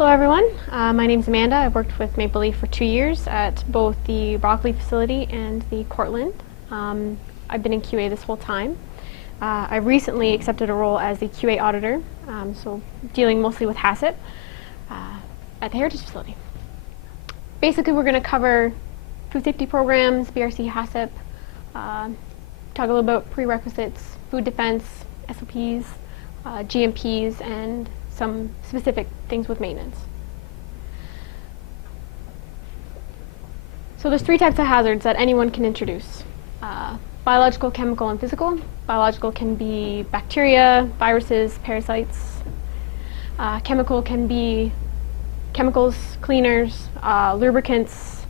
Hello everyone, my name is Amanda. I've worked with Maple Leaf for 2 years at both the Broccoli facility and the Cortland. I've been in QA this whole time. I recently accepted a role as the QA auditor, so dealing mostly with HACCP at the Heritage facility. Basically we're going to cover food safety programs, BRC, HACCP, talk a little about prerequisites, food defense, SOPs, GMPs, and some specific things with maintenance. So there's 3 types of hazards that anyone can introduce. Biological, chemical, and physical. Biological can be bacteria, viruses, parasites. Chemical can be chemicals, cleaners, lubricants,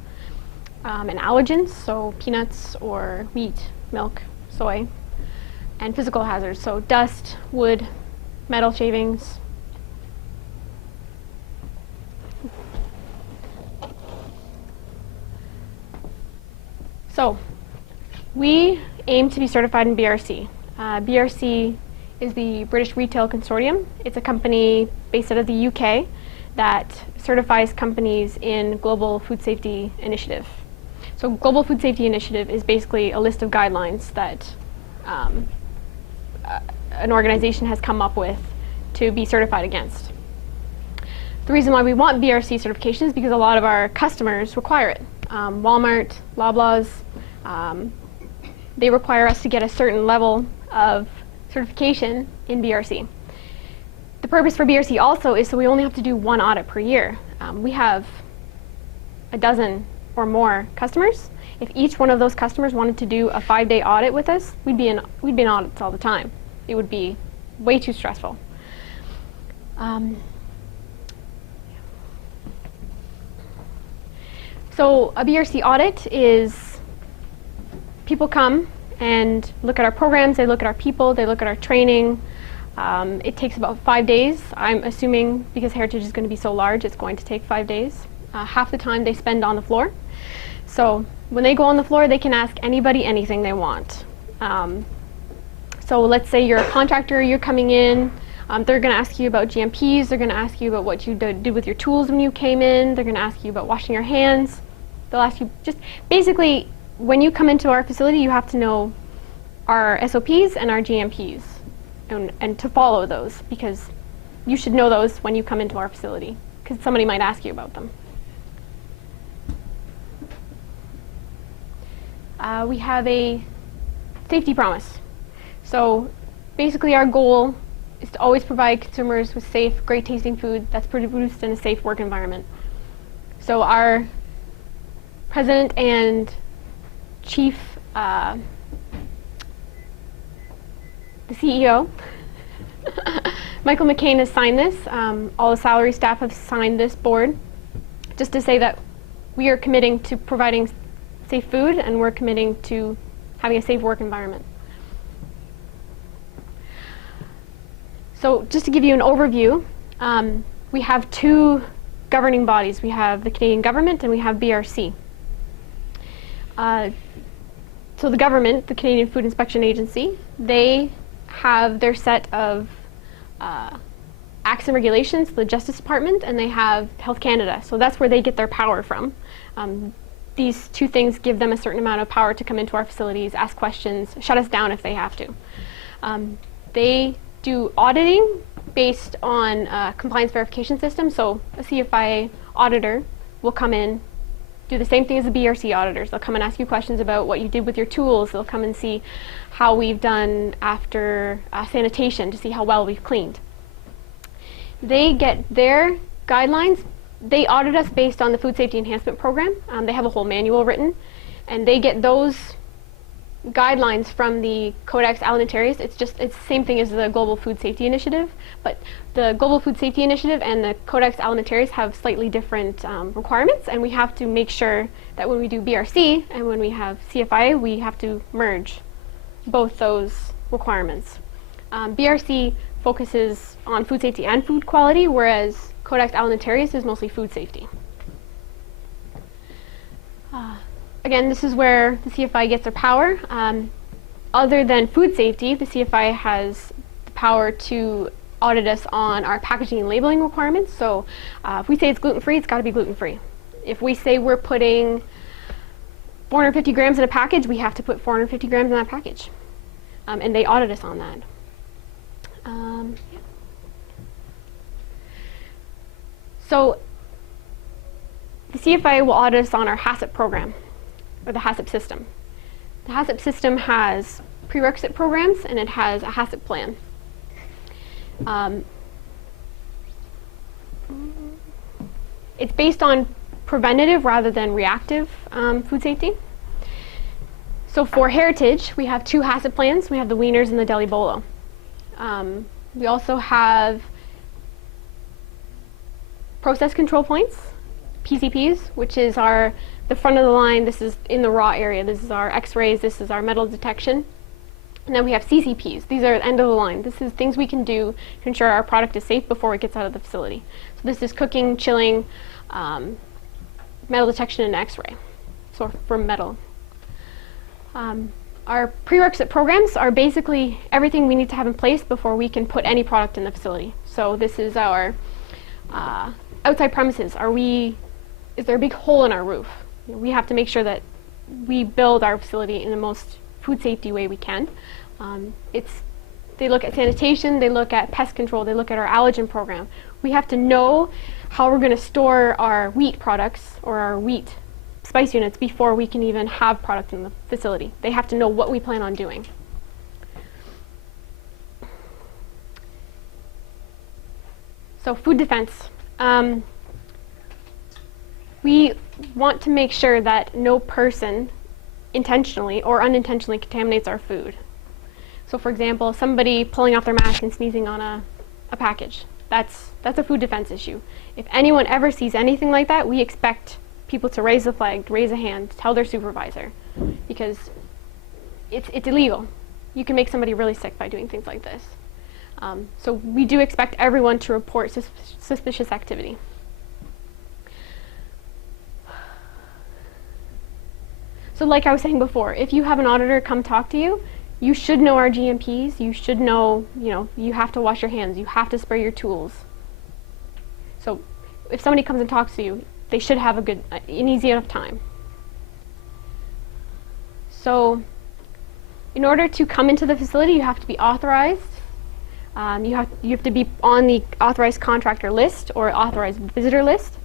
and allergens, so peanuts or wheat, milk, soy. And physical hazards, so dust, wood, metal shavings. So, we aim to be certified in BRC. BRC is the British Retail Consortium. It's a company based out of the UK that certifies companies in Global Food Safety Initiative. So Global Food Safety Initiative is basically a list of guidelines that an organization has come up with to be certified against. The reason why we want BRC certification is because a lot of our customers require it. Walmart, Loblaws, they require us to get a certain level of certification in BRC. The purpose for BRC also is so we only have to do 1 audit per year. We have a dozen or more customers. If each one of those customers wanted to do a 5-day audit with us, we'd be in audits all the time. It would be way too stressful. So a BRC audit is people come and look at our programs, they look at our people, they look at our training. It takes about 5 days. I'm assuming because Heritage is going to be so large, it's going to take 5 days. Half the time they spend on the floor. So when they go on the floor, they can ask anybody anything they want. So let's say you're a contractor, you're coming in, they're going to ask you about GMPs, they're going to ask you about what you did with your tools when you came in, they're going to ask you about washing your hands. They'll ask you just basically, when you come into our facility, you have to know our SOPs and our GMPs and to follow those, because you should know those when you come into our facility, because somebody might ask you about them. We have a safety promise. So basically our goal is to always provide consumers with safe, great tasting food that's produced in a safe work environment. So our president and chief, the CEO, Michael McCain has signed this. All the salary staff have signed this board, just to say that we are committing to providing safe food and we're committing to having a safe work environment. So just to give you an overview, we have 2 governing bodies. We have the Canadian government and we have BRC. So the government, the Canadian Food Inspection Agency, they have their set of acts and regulations, the Justice Department, and they have Health Canada. So that's where they get their power from. These 2 things give them a certain amount of power to come into our facilities, ask questions, shut us down if they have to. They do auditing based on a compliance verification system. So a CFIA auditor will come in, do the same thing as the BRC auditors. They'll come and ask you questions about what you did with your tools. They'll come and see how we've done after sanitation to see how well we've cleaned. They get their guidelines. They audit us based on the Food Safety Enhancement Program. They have a whole manual written, and they get those guidelines from the Codex Alimentarius. It's the same thing as the Global Food Safety Initiative, but the Global Food Safety Initiative and the Codex Alimentarius have slightly different requirements, and we have to make sure that when we do BRC and when we have CFIA, we have to merge both those requirements. BRC focuses on food safety and food quality, whereas Codex Alimentarius is mostly food safety. Again, this is where the CFI gets their power. Other than food safety, the CFI has the power to audit us on our packaging and labeling requirements. So if we say it's gluten-free, it's got to be gluten-free. If we say we're putting 450 grams in a package, we have to put 450 grams in that package. And they audit us on that. Yeah. So the CFIA will audit us on our HACCP program, or the HACCP system. The HACCP system has prerequisite programs, and it has a HACCP plan. It's based on preventative rather than reactive food safety. So for Heritage, we have 2 HACCP plans. We have the Wieners and the Deli Bolo. We also have process control points, PCPs, which is the front of the line. This is in the raw area. This is our X-rays. This is our metal detection. And then we have CCPs. These are the end of the line. This is things we can do to ensure our product is safe before it gets out of the facility. So this is cooking, chilling, metal detection, and X-ray. So for metal. Our prerequisite programs are basically everything we need to have in place before we can put any product in the facility. So this is our outside premises. Is there a big hole in our roof? We have to make sure that we build our facility in the most food safety way we can. They look at sanitation, they look at pest control, they look at our allergen program. We have to know how we're going to store our wheat products or our wheat spice units before we can even have product in the facility. They have to know what we plan on doing. So food defense. We want to make sure that no person intentionally or unintentionally contaminates our food. So for example, somebody pulling off their mask and sneezing on a package. That's a food defense issue. If anyone ever sees anything like that, we expect people to raise the flag, raise a hand, tell their supervisor, because it's illegal. You can make somebody really sick by doing things like this. So we do expect everyone to report suspicious activity. So like I was saying before, if you have an auditor come talk to you, you should know our GMPs. You should know, you have to wash your hands. You have to spray your tools. So if somebody comes and talks to you, they should have an easy enough time. So in order to come into the facility, you have to be authorized. You have to be on the authorized contractor list or authorized visitor list.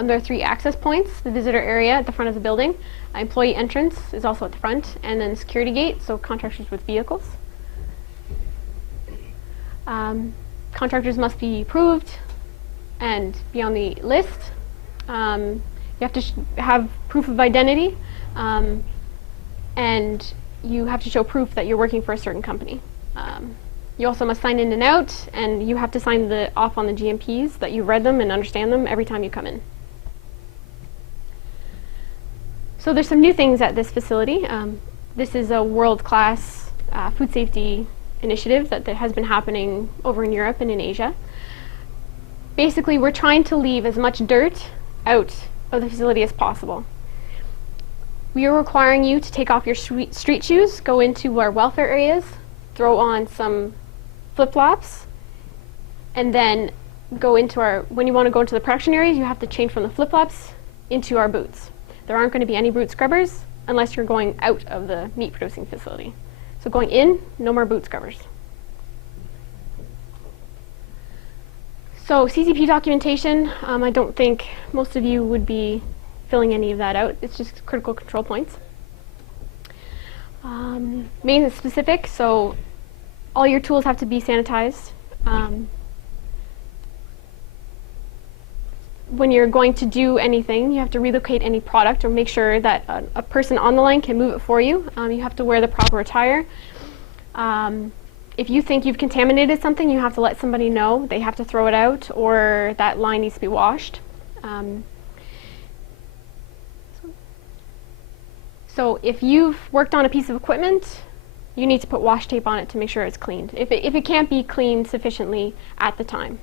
There are 3 access points: the visitor area at the front of the building, employee entrance is also at the front, and then the security gate, so contractors with vehicles. Contractors must be approved and be on the list. You have to have proof of identity, and you have to show proof that you're working for a certain company. You also must sign in and out, and you have to sign off on the GMPs that you've read them and understand them every time you come in. So there's some new things at this facility. This is a world-class food safety initiative that has been happening over in Europe and in Asia. Basically, we're trying to leave as much dirt out of the facility as possible. We are requiring you to take off your street shoes, go into our welfare areas, throw on some flip-flops, and then when you want to go into the production areas, you have to change from the flip-flops into our boots. There aren't going to be any boot scrubbers unless you're going out of the meat producing facility. So going in, no more boot scrubbers. So CCP documentation, I don't think most of you would be filling any of that out. It's just critical control points. Maintenance specific, so all your tools have to be sanitized. When you're going to do anything, you have to relocate any product or make sure that a person on the line can move it for you. You have to wear the proper attire. If you think you've contaminated something, you have to let somebody know. They have to throw it out, or that line needs to be washed. So if you've worked on a piece of equipment, you need to put wash tape on it to make sure it's cleaned, if it can't be cleaned sufficiently at the time.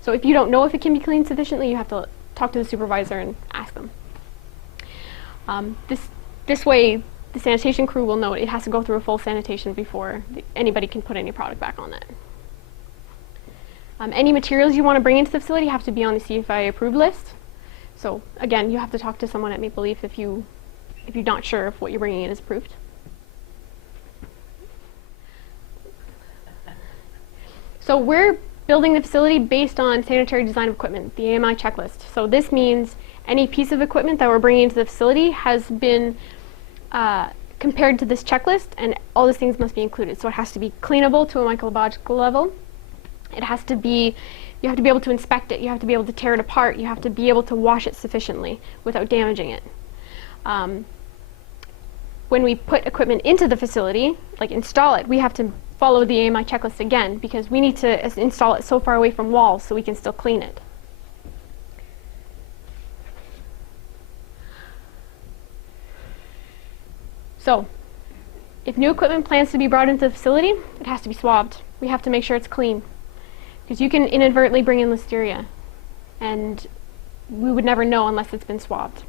So if you don't know if it can be cleaned sufficiently, you have to talk to the supervisor and ask them. This way, the sanitation crew will know it has to go through a full sanitation before anybody can put any product back on that. Any materials you want to bring into the facility have to be on the CFIA approved list. So again, you have to talk to someone at Maple Leaf if you're not sure if what you're bringing in is approved. So we're building the facility based on sanitary design of equipment, the AMI checklist. So this means any piece of equipment that we're bringing into the facility has been compared to this checklist, and all these things must be included. So it has to be cleanable to a microbiological level. It has to be, you have to be able to inspect it, you have to be able to tear it apart, you have to be able to wash it sufficiently without damaging it. When we put equipment into the facility, like install it, we have to follow the AMI checklist again, because we need to install it so far away from walls so we can still clean it. So, if new equipment plans to be brought into the facility, it has to be swabbed. We have to make sure it's clean, because you can inadvertently bring in listeria, and we would never know unless it's been swabbed.